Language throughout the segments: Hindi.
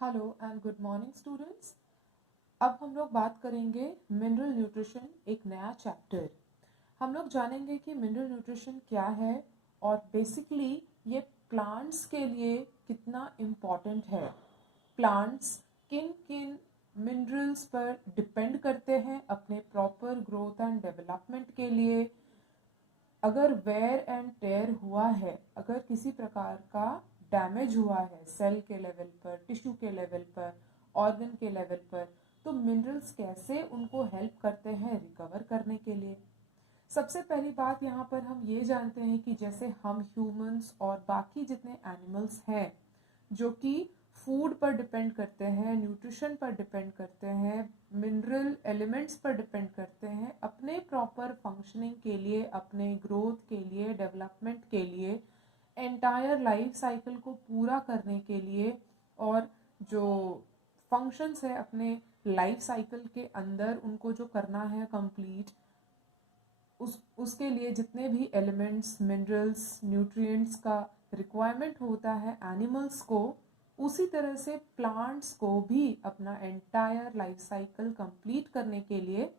Hello and good morning students. अब हम लोग बात करेंगे मिनरल न्यूट्रिशन, एक नया चैप्टर। हम लोग जानेंगे कि मिनरल न्यूट्रिशन क्या है और बेसिकली ये प्लांट्स के लिए कितना इम्पॉर्टेंट है। प्लांट्स किन किन मिनरल्स पर डिपेंड करते हैं अपने प्रॉपर ग्रोथ एंड डेवलपमेंट के लिए। अगर वेयर एंड टेयर हुआ है, अगर किसी प्रकार का डैमेज हुआ है सेल के लेवल पर, टिश्यू के लेवल पर, ऑर्गन के लेवल पर, तो मिनरल्स कैसे उनको हेल्प करते हैं रिकवर करने के लिए। सबसे पहली बात यहाँ पर हम ये जानते हैं कि जैसे हम ह्यूमंस और बाकी जितने एनिमल्स हैं जो कि फूड पर डिपेंड करते हैं, न्यूट्रिशन पर डिपेंड करते हैं, मिनरल एलिमेंट्स पर डिपेंड करते हैं अपने प्रॉपर फंक्शनिंग के लिए, अपने ग्रोथ के लिए, डेवलपमेंट के लिए, एंटायर लाइफ साइकिल को पूरा करने के लिए, और जो फंक्शंस है अपने लाइफ साइकिल के अंदर उनको जो करना है कंप्लीट, उसके लिए जितने भी एलिमेंट्स, मिनरल्स, न्यूट्रिएंट्स का रिक्वायरमेंट होता है एनिमल्स को, उसी तरह से प्लांट्स को भी अपना एंटायर लाइफ साइकिल कंप्लीट करने के लिए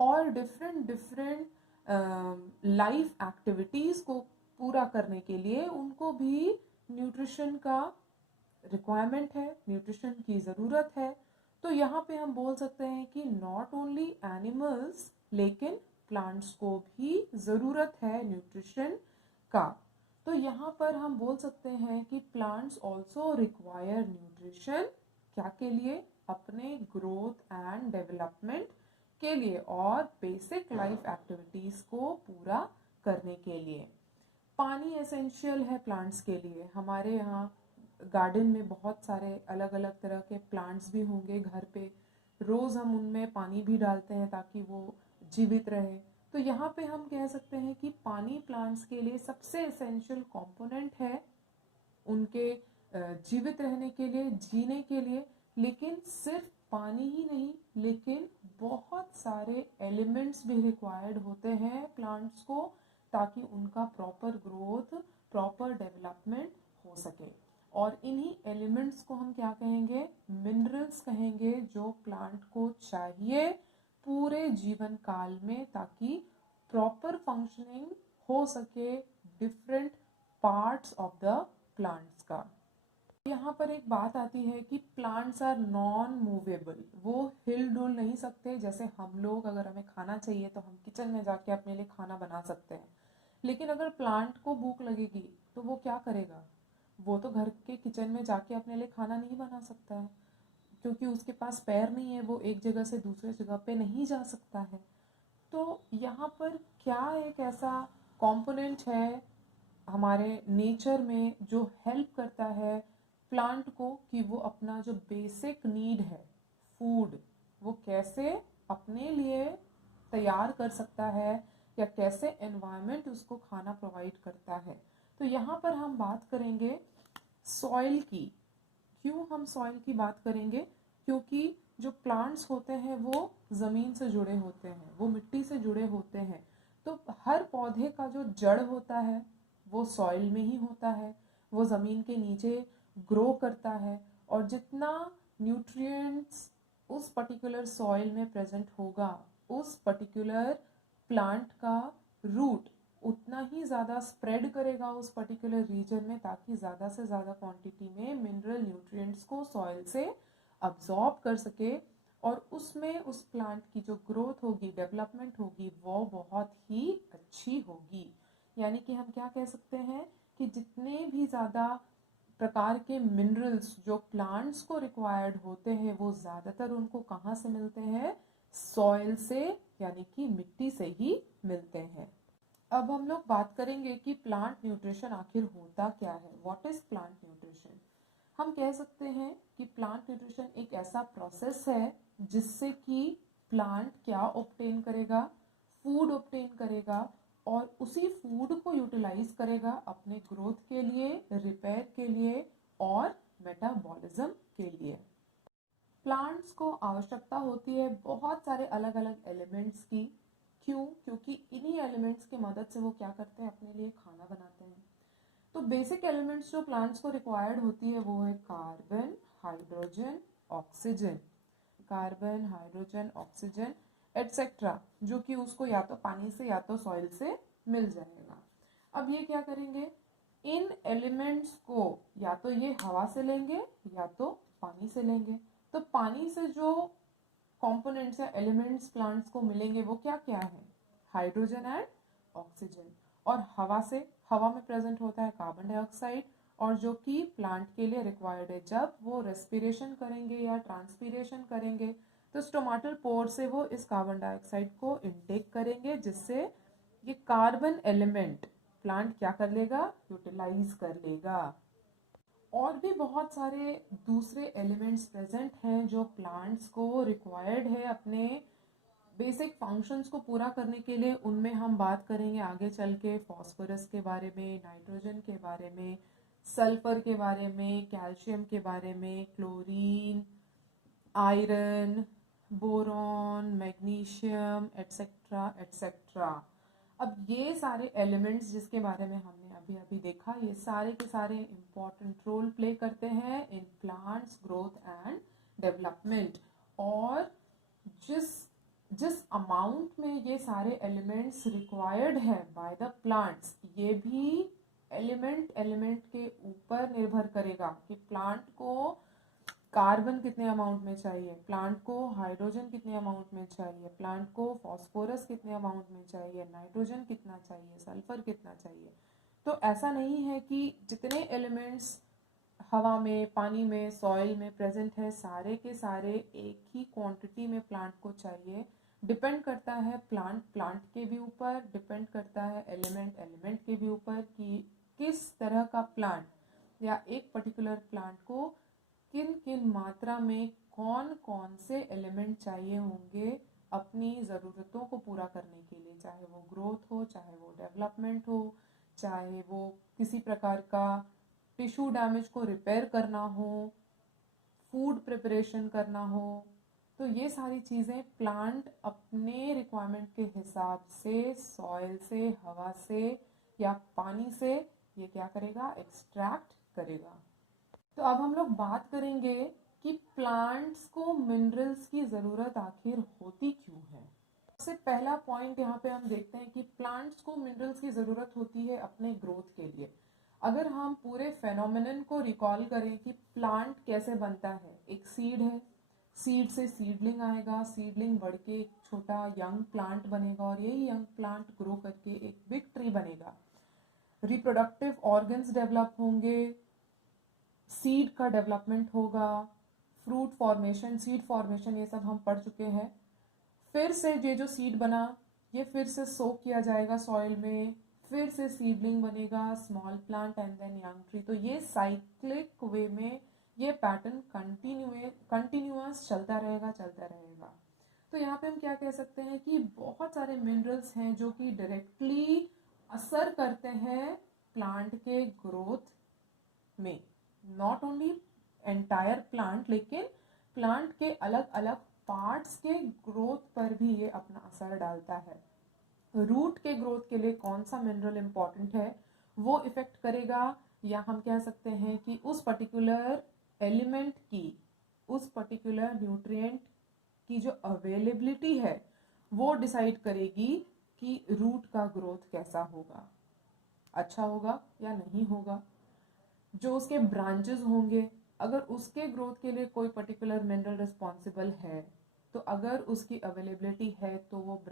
और डिफरेंट डिफरेंट लाइफ एक्टिविटीज़ को पूरा करने के लिए उनको भी न्यूट्रिशन का रिक्वायरमेंट है, न्यूट्रिशन की ज़रूरत है। तो यहाँ पे हम बोल सकते हैं कि नॉट ओनली एनिमल्स लेकिन प्लांट्स को भी ज़रूरत है न्यूट्रिशन का। तो यहाँ पर हम बोल सकते हैं कि प्लांट्स ऑल्सो रिक्वायर न्यूट्रिशन, क्या के लिए? अपने ग्रोथ एंड डेवलपमेंट के लिए और बेसिक लाइफ एक्टिविटीज़ को पूरा करने के लिए। पानी एसेंशियल है प्लांट्स के लिए। हमारे यहाँ गार्डन में बहुत सारे अलग अलग तरह के प्लांट्स भी होंगे घर पे, रोज़ हम उनमें पानी भी डालते हैं ताकि वो जीवित रहे। तो यहाँ पे हम कह सकते हैं कि पानी प्लांट्स के लिए सबसे एसेंशियल कंपोनेंट है उनके जीवित रहने के लिए, जीने के लिए। लेकिन सिर्फ पानी ही नहीं, लेकिन बहुत सारे एलिमेंट्स भी रिक्वायर्ड होते हैं प्लांट्स को ताकि उनका प्रॉपर ग्रोथ, प्रॉपर डेवलपमेंट हो सके। और इन्हीं एलिमेंट्स को हम क्या कहेंगे? मिनरल्स कहेंगे, जो प्लांट को चाहिए पूरे जीवन काल में ताकि प्रॉपर फंक्शनिंग हो सके different parts of the plants का। यहाँ पर एक बात आती है कि प्लांट्स आर नॉन मूवेबल, वो हिल डुल नहीं सकते। जैसे हम लोग, अगर हमें खाना चाहिए तो हम किचन में जाके अपने लिए खाना बना सकते हैं, लेकिन अगर प्लांट को भूख लगेगी तो वो क्या करेगा? वो तो घर के किचन में जाके अपने लिए खाना नहीं बना सकता है, क्योंकि उसके पास पैर नहीं है, वो एक जगह से दूसरे जगह पे नहीं जा सकता है। तो यहाँ पर क्या एक ऐसा कंपोनेंट है हमारे नेचर में जो हेल्प करता है प्लांट को कि वो अपना जो बेसिक नीड है फूड, वो कैसे अपने लिए तैयार कर सकता है, या कैसे एनवायरनमेंट उसको खाना प्रोवाइड करता है। तो यहाँ पर हम बात करेंगे सॉइल की। क्यों हम सॉइल की बात करेंगे? क्योंकि जो प्लांट्स होते हैं वो ज़मीन से जुड़े होते हैं, वो मिट्टी से जुड़े होते हैं। तो हर पौधे का जो जड़ होता है वो सॉइल में ही होता है, वो ज़मीन के नीचे ग्रो करता है, और जितना न्यूट्रिएंट्स उस पर्टिकुलर सॉइल में प्रेजेंट होगा, उस पर्टिकुलर प्लांट का रूट उतना ही ज़्यादा स्प्रेड करेगा उस पर्टिकुलर रीजन में, ताकि ज़्यादा से ज़्यादा क्वांटिटी में मिनरल न्यूट्रिएंट्स को सॉइल से अब्जॉर्ब कर सके, और उसमें उस प्लांट की जो ग्रोथ होगी, डेवलपमेंट होगी, वो बहुत ही अच्छी होगी। यानी कि हम क्या कह सकते हैं कि जितने भी ज़्यादा प्रकार के मिनरल्स जो प्लांट्स को रिक्वायर्ड होते हैं वो ज़्यादातर उनको कहाँ से मिलते हैं? सॉइल से, यानी कि मिट्टी से ही मिलते हैं। अब हम लोग बात करेंगे कि प्लांट न्यूट्रिशन आखिर होता क्या है। What is plant nutrition? हम कह सकते हैं कि प्लांट न्यूट्रिशन एक ऐसा प्रोसेस है जिससे कि प्लांट क्या ऑब्टेन करेगा? फूड ऑब्टेन करेगा, और उसी फूड को यूटिलाइज करेगा अपने ग्रोथ के लिए, रिपेयर के लिए और मेटाबॉलिज्म के लिए। प्लांट्स को आवश्यकता होती है बहुत सारे अलग अलग एलिमेंट्स की। क्यों? क्योंकि इन्हीं एलिमेंट्स की मदद से वो क्या करते हैं? अपने लिए खाना बनाते हैं। तो बेसिक एलिमेंट्स जो प्लांट्स को रिक्वायर्ड होती है वो है carbon, hydrogen, oxygen, carbon, hydrogen, oxygen etcetera, जो कि उसको या तो पानी से या तो सॉइल से मिल जाएगा। अब ये क्या करेंगे, इन एलिमेंट्स को या तो ये हवा से लेंगे या तो पानी से लेंगे। तो पानी से जो कंपोनेंट्स या एलिमेंट्स प्लांट्स को मिलेंगे वो क्या क्या है, हाइड्रोजन एंड ऑक्सीजन। और हवा से, हवा में प्रेजेंट होता है कार्बन डाइऑक्साइड, और जो कि प्लांट के लिए रिक्वायर्ड है। जब वो रेस्पिरेशन करेंगे या ट्रांसपीरेशन करेंगे तो स्टोमाटल पोर से वो इस कार्बन डाइऑक्साइड को इनटेक करेंगे, जिससे ये कार्बन एलिमेंट प्लांट क्या कर लेगा, यूटिलाइज कर लेगा। और भी बहुत सारे दूसरे एलिमेंट्स प्रेजेंट हैं जो प्लांट्स को रिक्वायर्ड है अपने बेसिक फंक्शंस को पूरा करने के लिए। उनमें हम बात करेंगे आगे चल के फॉस्फोरस के बारे में, नाइट्रोजन के बारे में, सल्फर के बारे में, कैल्शियम के बारे में, chlorine, iron, boron, magnesium etcetera etcetera. अब ये सारे एलिमेंट्स जिसके बारे में हमने अभी अभी देखा, ये सारे के सारे इम्पॉर्टेंट रोल प्ले करते हैं in plants growth and development. और जिस अमाउंट में ये एलिमेंट्स रिक्वायर्ड है बाय द प्लांट्स, ये भी एलिमेंट के ऊपर निर्भर करेगा कि प्लांट को कार्बन कितने अमाउंट में चाहिए, प्लांट को हाइड्रोजन कितने अमाउंट में चाहिए, प्लांट को फॉस्फोरस कितने अमाउंट में चाहिए, नाइट्रोजन कितना चाहिए, सल्फर कितना चाहिए। तो ऐसा नहीं है कि जितने एलिमेंट्स हवा में, पानी में, सॉइल में प्रेजेंट है सारे के सारे एक ही क्वांटिटी में प्लांट को चाहिए। डिपेंड करता है प्लांट के भी ऊपर, डिपेंड करता है एलिमेंट के भी ऊपर कि किस तरह का प्लांट या एक पर्टिकुलर प्लांट को किन किन मात्रा में कौन कौन से एलिमेंट चाहिए होंगे अपनी ज़रूरतों को पूरा करने के लिए, चाहे वो ग्रोथ हो, चाहे वो डेवलपमेंट हो, चाहे वो किसी प्रकार का टिश्यू डैमेज को रिपेयर करना हो, फूड प्रिपरेशन करना हो। तो ये सारी चीज़ें प्लांट अपने रिक्वायरमेंट के हिसाब से सॉइल से, हवा से या पानी से ये क्या करेगा, एक्सट्रैक्ट करेगा। तो अब हम लोग बात करेंगे कि प्लांट्स को मिनरल्स की ज़रूरत आखिर होती क्यों है। सबसे पहला पॉइंट यहाँ पे हम देखते हैं कि प्लांट्स को मिनरल्स की ज़रूरत होती है अपने ग्रोथ के लिए। अगर हम पूरे फेनोमेनन को रिकॉल करें कि प्लांट कैसे बनता है, एक सीड है, सीड से सीडलिंग आएगा, सीडलिंग बढ़ के एक छोटा यंग प्लांट बनेगा और यही यंग प्लांट ग्रो करके एक बिग ट्री बनेगा। रिप्रोडक्टिव ऑर्गन्स डेवलप होंगे, सीड का डेवलपमेंट होगा, फ्रूट फॉर्मेशन, सीड फॉर्मेशन, ये सब हम पढ़ चुके हैं। फिर से ये जो सीड बना ये फिर से सोक किया जाएगा सॉइल में, फिर से सीडलिंग बनेगा, small plant and then young tree. तो ये साइक्लिक वे में ये पैटर्न कंटिन्यूअस चलता रहेगा। तो यहाँ पे हम क्या कह सकते हैं कि बहुत सारे मिनरल्स हैं जो कि डायरेक्टली असर करते हैं प्लांट के ग्रोथ में। नॉट ओनली एंटायर प्लांट, लेकिन प्लांट के अलग अलग पार्ट्स के ग्रोथ पर भी ये अपना असर डालता है। रूट के ग्रोथ के लिए कौन सा मिनरल इम्पॉर्टेंट है वो इफेक्ट करेगा, या हम कह सकते हैं कि उस पर्टिकुलर एलिमेंट की, उस पर्टिकुलर न्यूट्रिएंट की जो अवेलेबिलिटी है वो डिसाइड करेगी कि रूट का ग्रोथ कैसा होगा, अच्छा होगा या नहीं होगा। जो उसके ब्रांचेस होंगे, अगर उसके ग्रोथ के लिए कोई पर्टिकुलर मिनरल रिस्पॉन्सिबल है तो अगर उसकी अवेलेबिलिटी है तो वो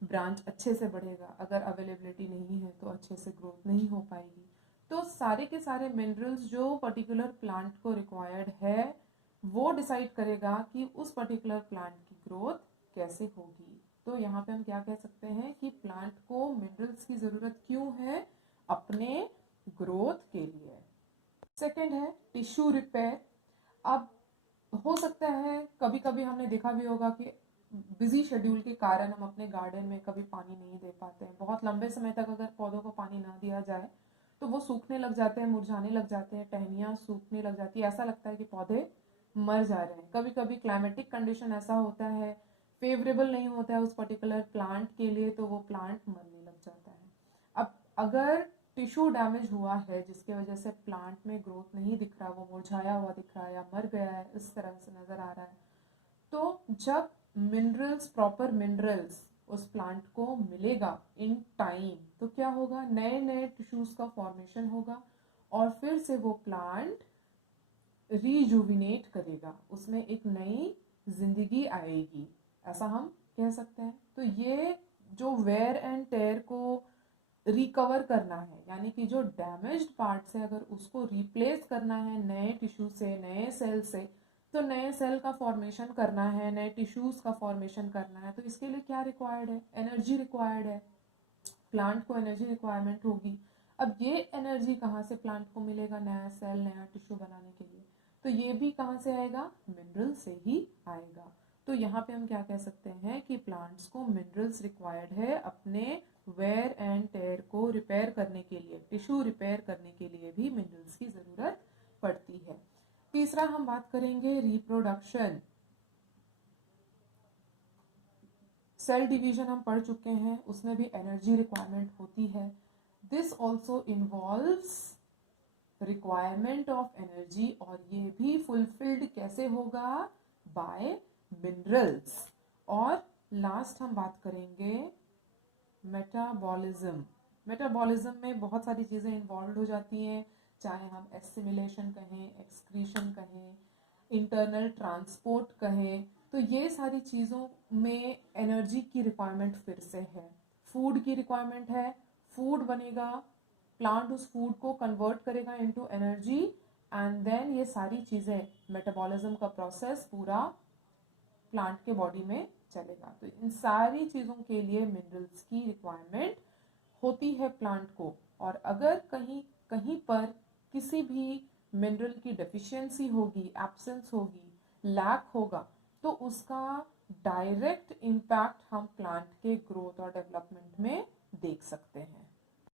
ब्रांच अच्छे से बढ़ेगा, अगर अवेलेबिलिटी नहीं है तो अच्छे से ग्रोथ नहीं हो पाएगी। तो सारे के सारे मिनरल्स जो पर्टिकुलर प्लांट को रिक्वायर्ड है वो डिसाइड करेगा कि उस पर्टिकुलर प्लांट की ग्रोथ कैसे होगी। तो यहाँ पे हम क्या कह सकते हैं कि प्लांट को मिनरल्स की ज़रूरत क्यों है, अपने ग्रोथ के लिए। सेकंड है टिश्यू रिपेयर। अब हो सकता है कभी कभी हमने देखा भी होगा कि बिजी शेड्यूल के कारण हम अपने गार्डन में कभी पानी नहीं दे पाते हैं। बहुत लंबे समय तक अगर पौधों को पानी ना दिया जाए तो वो सूखने लग जाते हैं, मुरझाने लग जाते हैं, टहनियाँ सूखने लग जाती है, ऐसा लगता है कि पौधे मर जा रहे हैं। कभी कभी क्लाइमेटिक कंडीशन ऐसा होता है, फेवरेबल नहीं होता है उस पर्टिकुलर प्लांट के लिए, तो वो प्लांट मरने लग जाता है। अब अगर टिश्यू डैमेज हुआ है जिसके वजह से प्लांट में ग्रोथ नहीं दिख रहा, वो मुरझाया हुआ दिख रहा है या मर गया है, इस तरह से नज़र आ रहा है, तो जब मिनरल्स, प्रॉपर मिनरल्स उस प्लांट को मिलेगा इन टाइम, तो क्या होगा, नए नए टिश्यूज का फॉर्मेशन होगा और फिर से वो प्लांट रीजुविनेट करेगा, उसमें एक नई जिंदगी आएगी, ऐसा हम कह सकते हैं। तो ये जो वेयर एंड टेयर को रिकवर करना है, यानी कि जो डैमेज्ड पार्ट्स है अगर उसको रिप्लेस करना है नए टिश्यू से, नए सेल से, तो नए सेल का फॉर्मेशन करना है, नए टिश्यूज का फॉर्मेशन करना है, तो इसके लिए क्या रिक्वायर्ड है, एनर्जी रिक्वायर्ड है, प्लांट को एनर्जी रिक्वायरमेंट होगी। अब ये एनर्जी कहाँ से प्लांट को मिलेगा, नया सेल, नया टिश्यू बनाने के लिए, तो ये भी कहाँ से आएगा, मिनरल से ही आएगा। तो यहाँ पे हम क्या कह सकते हैं कि प्लांट्स को मिनरल्स रिक्वायर्ड है अपने वेयर एंड टेयर को रिपेयर करने के लिए, टिश्यू रिपेयर करने के लिए भी मिनरल्स की ज़रूरत पड़ती है। तीसरा हम बात करेंगे रिप्रोडक्शन। सेल डिवीजन हम पढ़ चुके हैं, उसमें भी एनर्जी रिक्वायरमेंट होती है। This also involves requirement of energy, और ये भी फुलफिल्ड कैसे होगा, बाय मिनरल्स। और लास्ट हम बात करेंगे मेटाबॉलिज्म। मेटाबॉलिज्म में बहुत सारी चीज़ें इन्वॉल्व हो जाती हैं, चाहे हम एसिमिलेशन कहें, एक्सक्रीशन कहें, इंटरनल ट्रांसपोर्ट कहें, तो ये सारी चीज़ों में एनर्जी की रिक्वायरमेंट फिर से है, फूड की रिक्वायरमेंट है, फूड बनेगा, प्लांट उस फूड को कन्वर्ट करेगा इनटू एनर्जी, एंड देन ये सारी चीज़ें, मेटाबॉलिज्म का प्रोसेस पूरा प्लांट के बॉडी में चलेगा। तो इन सारी चीज़ों के लिए मिनरल्स की रिक्वायरमेंट होती है प्लांट को, और अगर कहीं कहीं पर किसी भी मिनरल की डेफिशिएंसी होगी, एब्सेंस होगी, लैक होगा, तो उसका डायरेक्ट इम्पैक्ट हम प्लांट के ग्रोथ और डेवलपमेंट में देख सकते हैं।